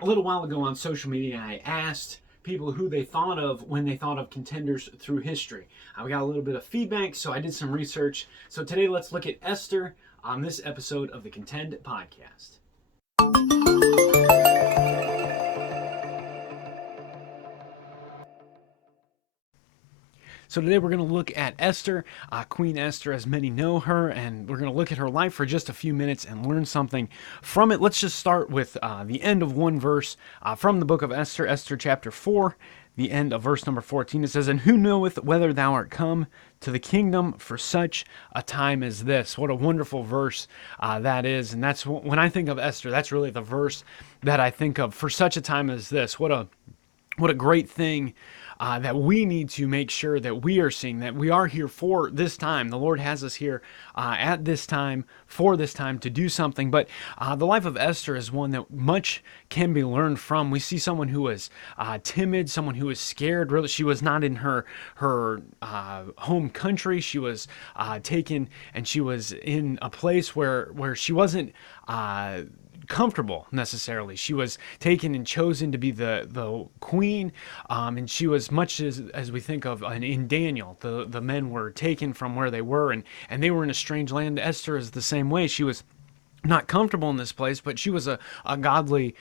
A little while ago on social media, I asked people who they thought of when they thought of contenders through history. We got a little bit of feedback, so I did some research. So today, let's look at Esther on this episode of the Contend podcast. So today we're going to look at Esther, Queen Esther, as many know her, and we're going to look at her life for just a few minutes and learn something from it. Let's just start with the end of one verse from the book of Esther, Esther chapter 4, the end of verse number 14. It says, "And who knoweth whether thou art come to the kingdom for such a time as this?" What a wonderful verse that is. And that's when I think of Esther, that's really the verse that I think of, for such a time as this. What a great thing that we need to make sure that we are seeing, that we are here for this time. The Lord has us here at this time, for this time, to do something. But the life of Esther is one that much can be learned from. We see someone who was timid, someone who was scared. Really, she was not in her home country. She was taken, and she was in a place where she wasn't comfortable necessarily. She was taken and chosen to be the queen, and she was much as we think of in Daniel. The men were taken from where they were, and they were in a strange land. Esther is the same way. She was not comfortable in this place, but she was a godly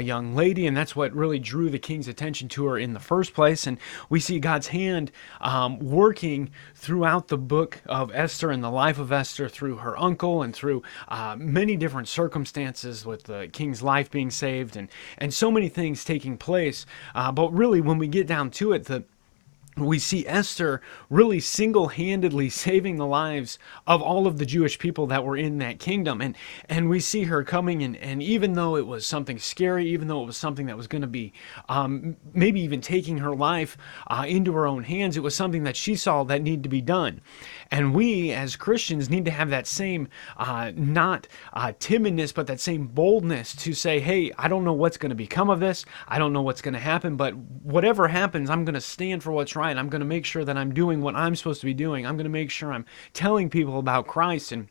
young lady, and that's what really drew the king's attention to her in the first place. And we see God's hand working throughout the book of Esther and the life of Esther, through her uncle and through many different circumstances, with the king's life being saved, and so many things taking place. But really, when we get down to it, we see Esther really single-handedly saving the lives of all of the Jewish people that were in that kingdom. And we see her coming, and even though it was something scary, even though it was something that was going to be maybe even taking her life into her own hands, it was something that she saw that needed to be done. And we as Christians need to have that same, not timidness, but that same boldness to say, hey, I don't know what's going to become of this. I don't know what's going to happen, but whatever happens, I'm going to stand for what's right. I'm going to make sure that I'm doing what I'm supposed to be doing. I'm going to make sure I'm telling people about Christ and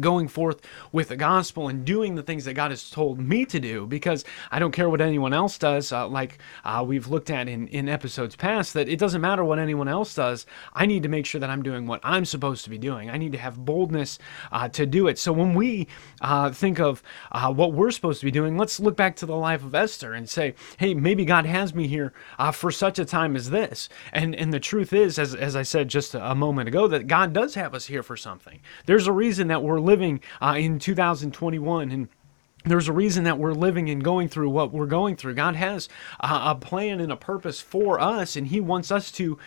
going forth with the gospel and doing the things that God has told me to do, because I don't care what anyone else does. Like we've looked at in episodes past, that it doesn't matter what anyone else does. I need to make sure that I'm doing what I'm supposed to be doing. I need to have boldness to do it. So when we think of what we're supposed to be doing, let's look back to the life of Esther and say, hey, maybe God has me here for such a time as this. And the truth is, as I said just a moment ago, that God does have us here for something. There's a reason that we're living in 2021, and there's a reason that we're living and going through what we're going through. God has a plan and a purpose for us, and He wants us to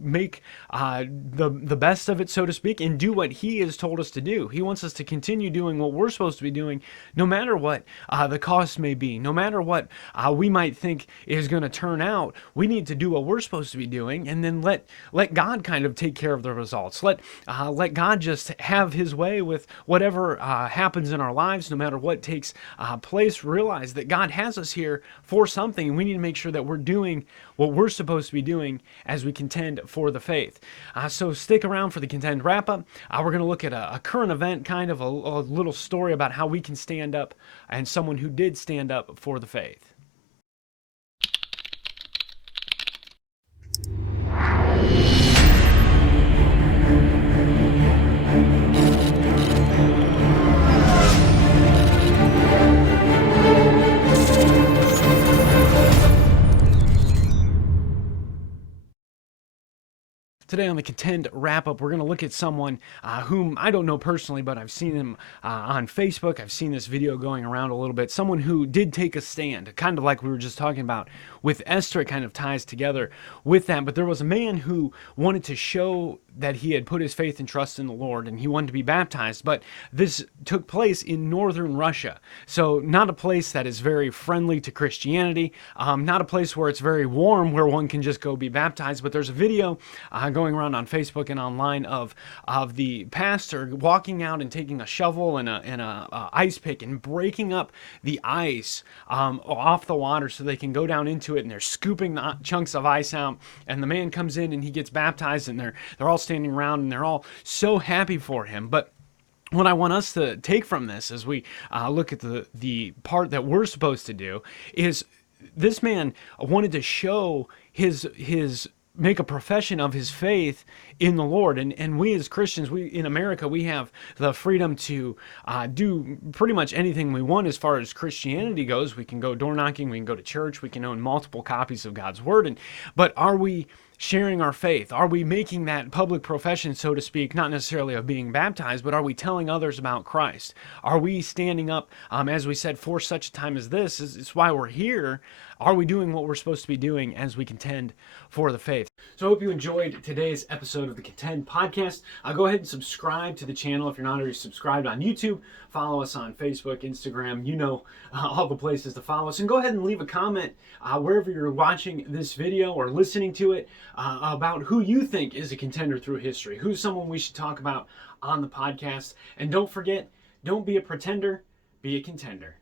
make the best of it, so to speak, and do what He has told us to do. He wants us to continue doing what we're supposed to be doing, no matter what the cost may be, no matter what we might think is going to turn out. We need to do what we're supposed to be doing, and then let God kind of take care of the results. Let God just have His way with whatever happens in our lives, no matter what takes place. Realize that God has us here for something, and we need to make sure that we're doing what we're supposed to be doing as we contend for the faith. So stick around for the Contend wrap-up. We're going to look at a current event, kind of a little story about how we can stand up, and someone who did stand up for the faith. Today on the Contend wrap-up, we're going to look at someone whom I don't know personally, but I've seen him on Facebook. I've seen this video going around a little bit. Someone who did take a stand, kind of like we were just talking about with Esther. It kind of ties together with that. But there was a man who wanted to show that he had put his faith and trust in the Lord, and he wanted to be baptized. But this took place in northern Russia, so not a place that is very friendly to Christianity, not a place where it's very warm, where one can just go be baptized. But there's a video going around on Facebook and online of the pastor walking out and taking a shovel and a ice pick and breaking up the ice off the water so they can go down into it, and they're scooping the chunks of ice out, and the man comes in and he gets baptized, and they're all standing around and they're all so happy for him. But what I want us to take from this as we look at the part that we're supposed to do is this man wanted to show his make a profession of his faith in the Lord. And we as Christians, we in America, we have the freedom to do pretty much anything we want as far as Christianity goes. We can go door knocking, we can go to church, we can own multiple copies of God's word. But are we sharing our faith? Are we making that public profession, so to speak, not necessarily of being baptized, but are we telling others about Christ? Are we standing up, as we said, for such a time as this? It's why we're here. Are we doing what we're supposed to be doing as we contend for the faith? So I hope you enjoyed today's episode of the Contend podcast. Go ahead and subscribe to the channel if you're not already subscribed on YouTube. Follow us on Facebook, Instagram, all the places to follow us. And go ahead and leave a comment wherever you're watching this video or listening to it about who you think is a contender through history. Who's someone we should talk about on the podcast. And don't forget, don't be a pretender, be a contender.